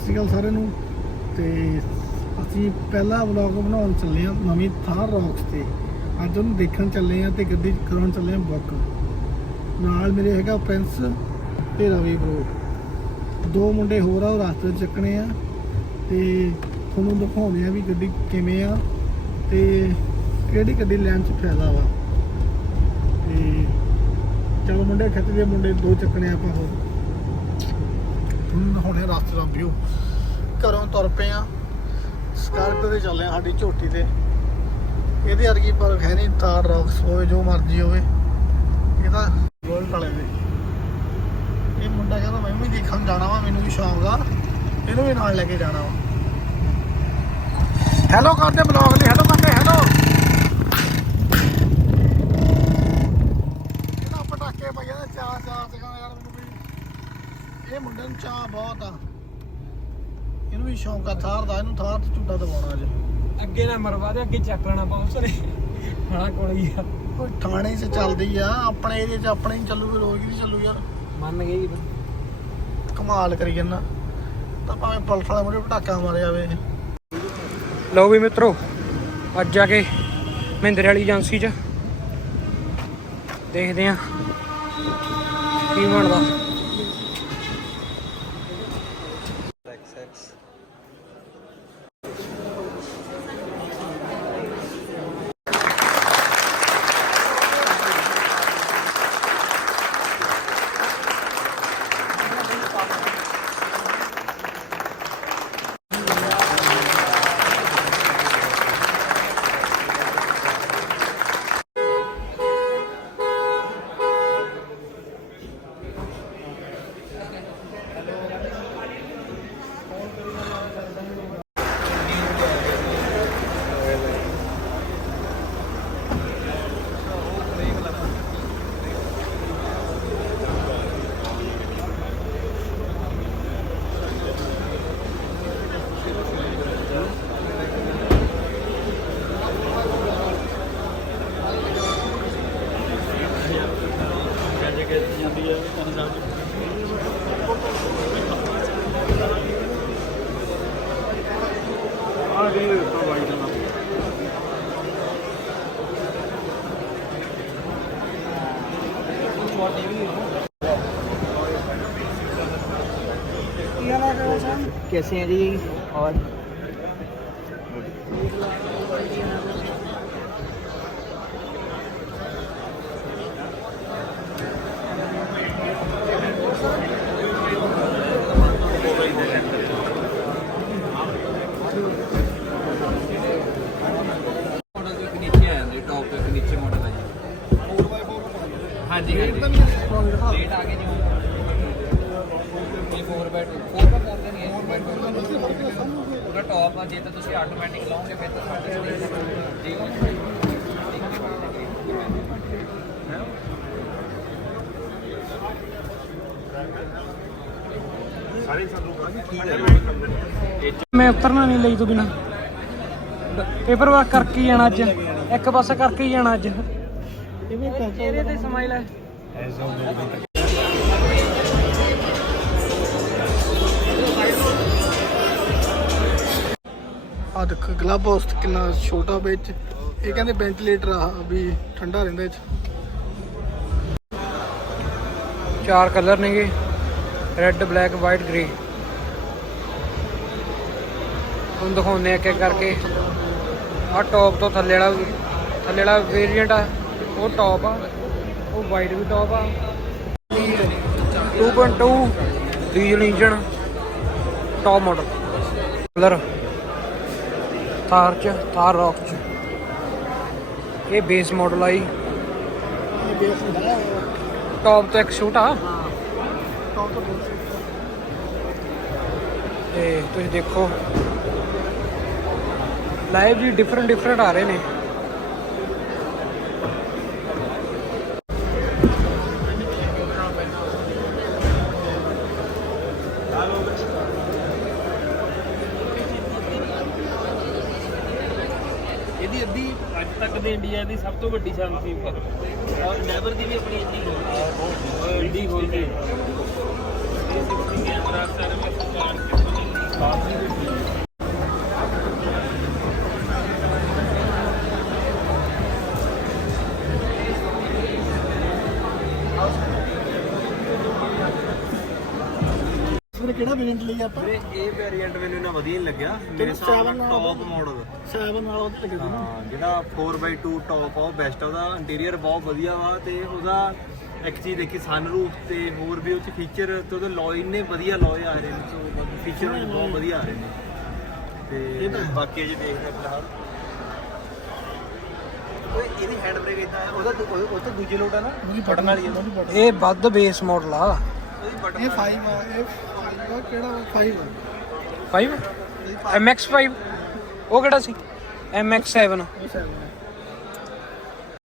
ਸਤਿ ਸ਼੍ਰੀ ਅਕਾਲ ਸਾਰਿਆਂ ਨੂੰ। ਤੇ ਅਸੀਂ ਪਹਿਲਾ ਵਲੌਗ ਬਣਾਉਣ ਚੱਲੇ ਆ ਨਵੀਂ ਥਾਰ ਰੌਕਸ ਤੇ। ਅੱਜ ਉਹਨੂੰ ਦੇਖਣ ਚੱਲੇ ਆ ਤੇ ਗੱਡੀ ਕਰਾਉਣ ਚੱਲੇ ਆ ਬੁੱਕ ਨਾਲ ਮੇਰੇ ਹੈਗਾ ਪ੍ਰਿੰਸ ਤੇ ਰਵੀ ਬ్రో ਦੋ ਮੁੰਡੇ ਹੋਰ ਆ, ਉਹ ਰਸਤੇ ਚੱਕਣੇ ਆ। ਤੇ ਤੁਹਾਨੂੰ ਦਿਖਾਉਂਦੇ ਆ ਵੀ ਗੱਡੀ ਕਿਵੇਂ ਆ। ਤੇ ਕਿਹੜੀ ਗੱਡੀ ਲੈਣ 'ਚ ਫਾਇਦਾ ਵਾ। ਤੇ ਚਲੋ ਮੁੰਡੇ ਖਿੱਚਦੇ ਮੁੰਡੇ ਦੋ ਚੱਕਣੇ ਆਪਾਂ ਹੋਰ। ਹੁਣੇ ਰਸਤੇ ਦਾ ਵਿਊ ਘਰੋਂ ਤੁਰ ਪਏ ਆ। ਸਕਾਰਪੀਓ ਤੇ ਚੱਲੇ ਆ ਸਾਡੀ ਝੋਟੀ ਤੇ। ਇਹਦੇ ਵਰਗੀ ਪਰ ਹੈ ਨਹੀਂ ਤਾਰ ਰੌਕਸ ਹੋਵੇ ਜੋ ਮਰਜ਼ੀ ਹੋਵੇ। ਇਹਦਾ ਗੋਲਡ ਵਾਲੇ ਦੇ। ਇਹ ਮੁੰਡਾ ਕਹਿੰਦਾ, ਮੈਂ ਵੀ ਦੇਖਣ ਜਾਣਾ ਵਾ, ਮੈਨੂੰ ਵੀ ਸ਼ੌਂਕ ਆ। ਇਹਨੂੰ ਵੀ ਨਾਲ ਲੈ ਕੇ ਜਾਣਾ ਵਾ। ਹੈਲੋ ਕਰਦੇ ਬਲੌਗ ਲਈ ਹੈਲੋ ਕਰਦੇ ਹੈਲੋ ਇਹਨਾਂ ਪਟਾਕੇ ਪਈਆਂ ਨੇ ਚਾਹ ਚਾਹ ਤੇ ਕਹਿੰਦਾ ਯਾਰ ਮੈਨੂੰ ਵੀ ਇਹ ਮੁੰਡੇ ਨੂੰ ਚਾਹ ਬਹੁਤ ਆ। ਇਹਨੂੰ ਵੀ ਸ਼ੌਂਕ ਆ ਥਾਰ ਦਾ ਇਹਨੂੰ ਥਾਰ ਤੇ ਝੂਟਾ ਦਵਾਉਣਾ ਅੱਜ। ਅੱਗੇ ਨਾ ਮਰਵਾ ਦੇ ਅੱਗੇ ਚੱਕ ਲੈਣਾ ਬਾਉਸ ਨੇ ਹਣਾ ਕੋਲ ਹੀ ਆ। ਉਹ ਥਾਣੇ 'ਚ ਚੱਲਦੀ ਆ ਆਪਣੇ ਏਰੀਏ 'ਚ ਆਪਣੇ ਹੀ ਚੱਲੂ ਰੋਜ਼ ਨਹੀਂ ਚੱਲੂ ਯਾਰ। ਮੰਨ ਗਈ ਕਮਾਲ ਕਰੀ ਜਾਂਦਾ। ਤਾਂ ਭਾਵੇਂ ਪੁਲਿਸ ਵਾਲੇ ਮੁੰਡੇ ਪਟਾਕਾ ਮਾਰਿਆ ਜਾਵੇ ਲਓ ਵੀ ਮਿੱਤਰੋ ਅੱਜ ਜਾ ਕੇ ਮਹਿੰਦਰੇ ਵਾਲੀ ਏਜੰਸੀ 'ਚ। ਦੇਖਦੇ ਆ ਕੀ ਬਣਦਾ। कैसे हैं जी और ਪਰ ਕਰਦੇ ਨਹੀਂ 4x2 ਪੂਰਾ ਟੌਪ ਆ ਜੇ ਤਾਂ ਤੁਸੀਂ ਆਟੋਮੈਟਿਕ ਲਾਓਗੇ ਫਿਰ ਤਾਂ ਸਾਡੇ ਕੋਲ ਜੀ ਮੈਂ ਉਤਰਨਾ ਨਹੀਂ ਲਈ ਤੋਂ ਬਿਨਾ। ਪੇਪਰ ਵਰਕ ਕਰਕੇ ਹੀ ਜਾਣਾ ਅੱਜ। ਇੱਕ ਪਾਸੇ ਕਰਕੇ ਹੀ ਜਾਣਾ ਅੱਜ। ਇਹਦੇ ਤੇ ਸਮਾਈਲ ਹੈ ਆ ਦੇਖੋ ਗਲਵ ਹਾਊਸ ਕਿੰਨਾ ਛੋਟਾ ਵਿੱਚ। ਇਹ ਕਹਿੰਦੇ ਵੈਂਟੀਲੇਟਰ ਆ ਵੀ ਠੰਡਾ ਰਹਿੰਦਾ ਇਹ ਚਾਰ ਕਲਰ ਨੇਗੇ ਰੈੱਡ ਬਲੈਕ ਵਾਈਟ ਗ੍ਰੇ ਹੁਣ ਦਿਖਾਉਂਦੇ ਆ ਇੱਕ ਇੱਕ ਕਰਕੇ। ਆ ਟੌਪ ਤੋਂ ਥੱਲੇ ਵਾਲਾ ਥੱਲੇ ਵਾਲਾ ਵੇਰੀਐਂਟ ਆ। ਉਹ ਟੌਪ ਆ। ਉਹ ਵਾਈਟ ਵੀ ਟੌਪ ਆ। 2.2 diesel engine top model colour Thar ਚ ਥਾਰ ਰੌਕ ਚ। ਇਹ ਬੇਸ ਮਾਡਲ ਆਈ ਟੌਪ ਤੋਂ ਇੱਕ ਛੋਟਾ ਟੌਪ ਤੇ ਤੁਸੀਂ ਦੇਖੋ। ਲਾਈਵ ਜੀ ਡਿਫਰੈਂਟ ਡਿਫਰੈਂਟ ਆ ਰਹੇ ਨੇ। ਇਹਦੀ ਅੱਧੀ ਅੱਜ ਤੱਕ ਦੇ ਇੰਡੀਆ ਦੀ ਸਭ ਤੋਂ ਵੱਡੀ ਆ ਔਰ ਨੈਵਰ ਦੀ ਵੀ ਆਪਣੀ ਇੰਡੀ ਖੋਲਦੀ ਇੰਡੀ ਇਹ ਸਿਰਫ ਕੈਮਰਾ ਸਰਵਿਸ ਚਾਰ ਕਿਹੜਾ ਵੇਰੀਐਂਟ ਲਈ ਆਪਾਂ? ਵੀਰੇ ਇਹ ਵੇਰੀਐਂਟ ਮੈਨੂੰ ਇੰਨਾ ਵਧੀਆ ਨਹੀਂ ਲੱਗਿਆ। ਮੇਰੇ ਹਿਸਾਬ ਨਾਲ ਟੌਪ ਮਾਡਲ 7 ਨਾਲ ਉਹ ਲੱਗੇ ਸੀ ਨਾ। ਹਾਂ ਜਿਹੜਾ 4x2 ਟੌਪ ਆ ਉਹ ਬੈਸਟ ਆ। ਉਹਦਾ ਇੰਟੀਰੀਅਰ ਬਹੁਤ ਵਧੀਆ ਵਾ ਤੇ ਉਹਦਾ ਇੱਕ ਚੀਜ਼ ਦੇਖੀ ਸਨਰੂਫ ਤੇ ਹੋਰ ਵੀ ਉਹ ਚ ਫੀਚਰ ਤੇ ਉਹਦੇ ਲੋਏ ਇੰਨੇ ਵਧੀਆ ਲੋਏ ਆ ਰਹੇ ਨੇ ਫੀਚਰ ਉਹਦੇ ਬਹੁਤ ਵਧੀਆ ਆ ਰਹੇ ਨੇ। ਤੇ ਬਾਕੀ ਜੇ ਦੇਖਦੇ ਆ ਫਿਲਹਾਲ। ਓਏ ਇਹਦੀ ਹੈਂਡ ਬ੍ਰੇਕ ਇਦਾਂ ਉਹਦਾ ਉਹ ਤਾਂ ਦੂਜੇ ਲੋਟ ਆ ਨਾ ਬਟਨ ਵਾਲੀ ਆ। ਉਹਦੀ ਇਹ ਵੱਧ ਬੇਸ ਮਾਡਲ ਆ। ਇਹ 5 ਆ ਇਹ 5 ਆ? ਕਿਹੜਾ 5 ਆ 5 MX5 ਉਹ ਕਿਹੜਾ ਸੀ? MX7 ਇਹ 7 ਆ